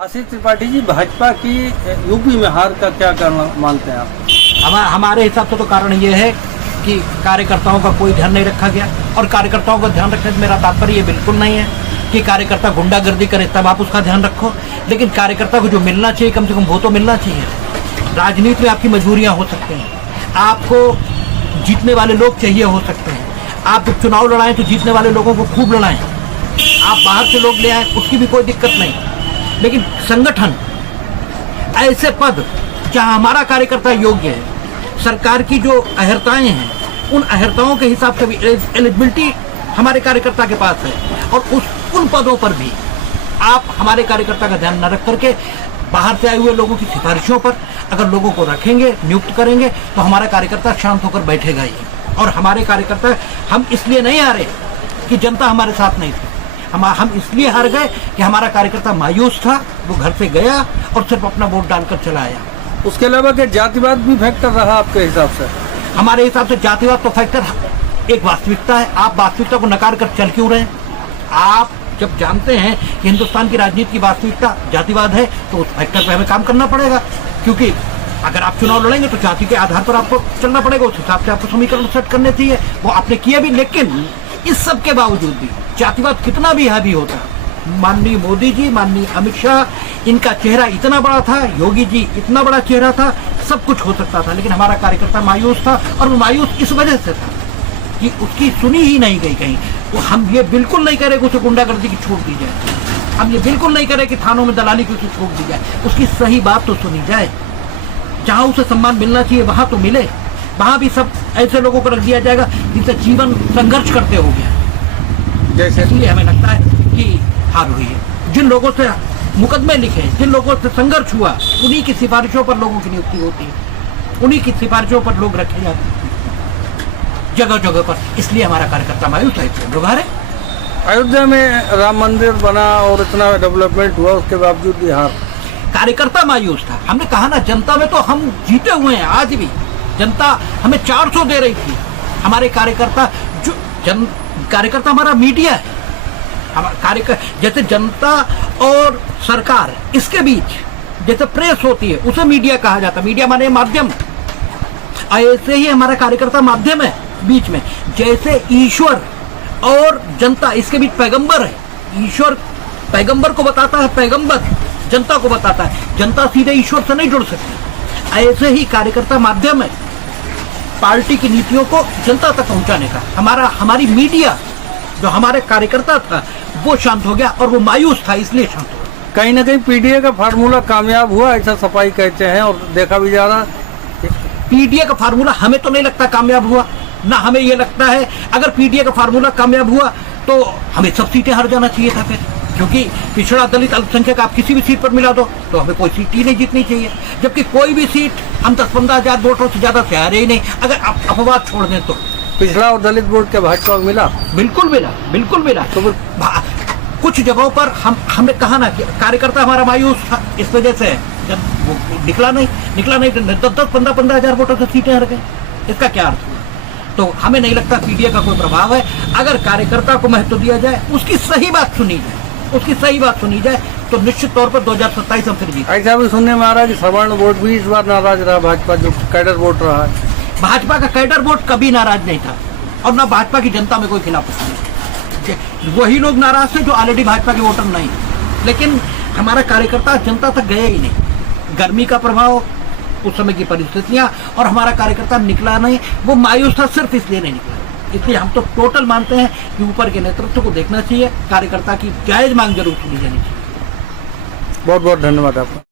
आशीष त्रिपाठी जी, भाजपा की यूपी में हार का क्या कारण मानते हैं आप? हमारे हिसाब से तो कारण ये है कि कार्यकर्ताओं का कोई ध्यान नहीं रखा गया। और कार्यकर्ताओं का ध्यान रखने से मेरा तात्पर्य ये बिल्कुल नहीं है कि कार्यकर्ता गुंडागर्दी करे तब आप उसका ध्यान रखो, लेकिन कार्यकर्ता को जो मिलना चाहिए कम से कम वो तो मिलना चाहिए। राजनीति में आपकी मजबूरियां हो सकती हैं, आपको जीतने वाले लोग चाहिए हो सकते हैं। आप जब चुनाव लड़ाएं तो जीतने वाले लोगों को खूब लड़ाएं, आप बाहर से लोग ले आए उसकी भी कोई दिक्कत नहीं, लेकिन संगठन ऐसे पद जहां हमारा कार्यकर्ता योग्य है, सरकार की जो अहर्ताएं हैं उन अहर्ताओं के हिसाब से भी एलिजिबिलिटी हमारे कार्यकर्ता के पास है, और उन पदों पर भी आप हमारे कार्यकर्ता का ध्यान न रख करके बाहर से आए हुए लोगों की सिफारिशों पर अगर लोगों को रखेंगे, नियुक्त करेंगे, तो हमारा कार्यकर्ता शांत होकर बैठेगा ही। और हमारे कार्यकर्ता हम इसलिए नहीं हारे कि जनता हमारे साथ नहीं थी, हम इसलिए हार गए कि हमारा कार्यकर्ता मायूस था, वो घर से गया और सिर्फ अपना वोट डालकर चला आया। उसके अलावा क्या जातिवाद भी फैक्टर रहा आपके हिसाब से? हमारे हिसाब से जातिवाद तो फैक्टर एक वास्तविकता है। आप वास्तविकता को नकार कर चल क्यों रहे हैं? आप जब जानते हैं कि हिंदुस्तान की राजनीति की वास्तविकता जातिवाद है तो उस फैक्टर पे हमें काम करना पड़ेगा, क्योंकि अगर आप चुनाव लड़ेंगे तो जाति के आधार पर आपको चलना पड़ेगा, उस हिसाब से आपको समीकरण सेट करने चाहिए। वो आपने किया भी, लेकिन इस सब के बावजूद भी जातिवाद कितना भी हावी होता, माननीय मोदी जी, माननीय अमित शाह, इनका चेहरा इतना बड़ा था, योगी जी इतना बड़ा चेहरा था, सब कुछ हो सकता था, लेकिन हमारा कार्यकर्ता मायूस था। और वो मायूस इस वजह से था कि उसकी सुनी ही नहीं गई कहीं। तो हम ये बिल्कुल नहीं करें कि उसे गुंडागर्दी की छूट दी जाए, हम ये बिल्कुल नहीं करें कि थानों में दलाली की उसे छूट दी जाए। उसकी सही बात तो सुनी जाए, जहां उसे सम्मान मिलना चाहिए वहां तो मिले। वहां भी सब ऐसे लोगों को रख दिया जाएगा जिनसे जीवन संघर्ष करते हो गया, जैसे इसलिए हमें लगता है कि हार हुई है। जिन लोगों से मुकदमे लिखे, जिन लोगों से संघर्ष हुआ, उन्हीं की सिफारिशों पर लोगों की नियुक्ति होती है, उन्हीं की सिफारिशों पर लोग रखे जाते हैं जगह जगह पर। इसलिए हमारा कार्यकर्ता मायूस है, लोग हारे। अयोध्या में राम मंदिर बना और इतना डेवलपमेंट हुआ, उसके बावजूद भी हार। कार्यकर्ता मायूस था। हमने कहा ना, जनता में तो हम जीते हुए हैं। आज भी जनता हमें 400 दे रही थी। हमारे कार्यकर्ता कार्यकर्ता हमारा मीडिया है। जैसे जनता और सरकार इसके बीच जैसे प्रेस होती है उसे मीडिया कहा जाता है, मीडिया माने माध्यम। ऐसे ही हमारा कार्यकर्ता माध्यम है बीच में। जैसे ईश्वर और जनता इसके बीच पैगंबर है। ईश्वर पैगंबर को बताता है, पैगंबर जनता को बताता है। जनता सीधे ईश्वर से नहीं जुड़ सकती। ऐसे ही कार्यकर्ता माध्यम है पार्टी की नीतियों को जनता तक पहुंचाने का। हमारी मीडिया जो हमारे कार्यकर्ता था वो शांत हो गया, और वो मायूस था इसलिए शांत हो गया। कहीं ना कहीं पीडीए का फार्मूला कामयाब हुआ, ऐसा सफाई कहते हैं और देखा भी जा रहा। पीडीए का फार्मूला हमें तो नहीं लगता कामयाब हुआ, ना हमें ये लगता है अगर पीडीए का फार्मूला कामयाब हुआ तो हमें सब सीटें हार जाना चाहिए था फिर, क्योंकि पिछड़ा दलित अल्पसंख्यक आप किसी भी सीट पर मिला दो तो हमें कोई सीट ही नहीं जीतनी चाहिए। जबकि कोई भी सीट हम 10-15 हजार वोटों से ज्यादा से हारे ही नहीं, अगर आप अपवाद छोड़ दें तो। पिछड़ा और दलित वोट के भाजपा को मिला? बिल्कुल मिला, बिल्कुल मिला। तो कुछ जगहों पर हमने कहा ना कि कार्यकर्ता हमारा मायूस था, इस वजह से जब वो निकला नहीं 10-15 हजार वोटों से सीटें हार गए। इसका क्या अर्थ हुआ? तो हमें नहीं लगता पीडीए का कोई प्रभाव है। अगर कार्यकर्ता को महत्व दिया जाए, उसकी सही बात सुनी जाए, तो निश्चित तौर पर 2027 हम फिर जीतेंगे। ऐसा भी सुनने में आ रहा है कि सवर्ण वोट भी इस बार नाराज रहा, भाजपा जो कैडर वोट रहा है। भाजपा का कैडर वोट कभी नाराज नहीं था, और ना भाजपा की जनता में कोई खिलाफत नहीं। वही लोग नाराज थे जो ऑलरेडी भाजपा के वोटर नहीं, लेकिन हमारा कार्यकर्ता जनता तक गया ही नहीं। गर्मी का प्रभाव, उस समय की परिस्थितियां, और हमारा कार्यकर्ता निकला नहीं। वो मायूस था सिर्फ इसलिए नहीं निकला। इसलिए हम तो टोटल मानते हैं कि ऊपर के नेतृत्व को देखना चाहिए, कार्यकर्ता की जायज मांग जरूर सुनी जानी चाहिए। बहुत बहुत धन्यवाद आपका।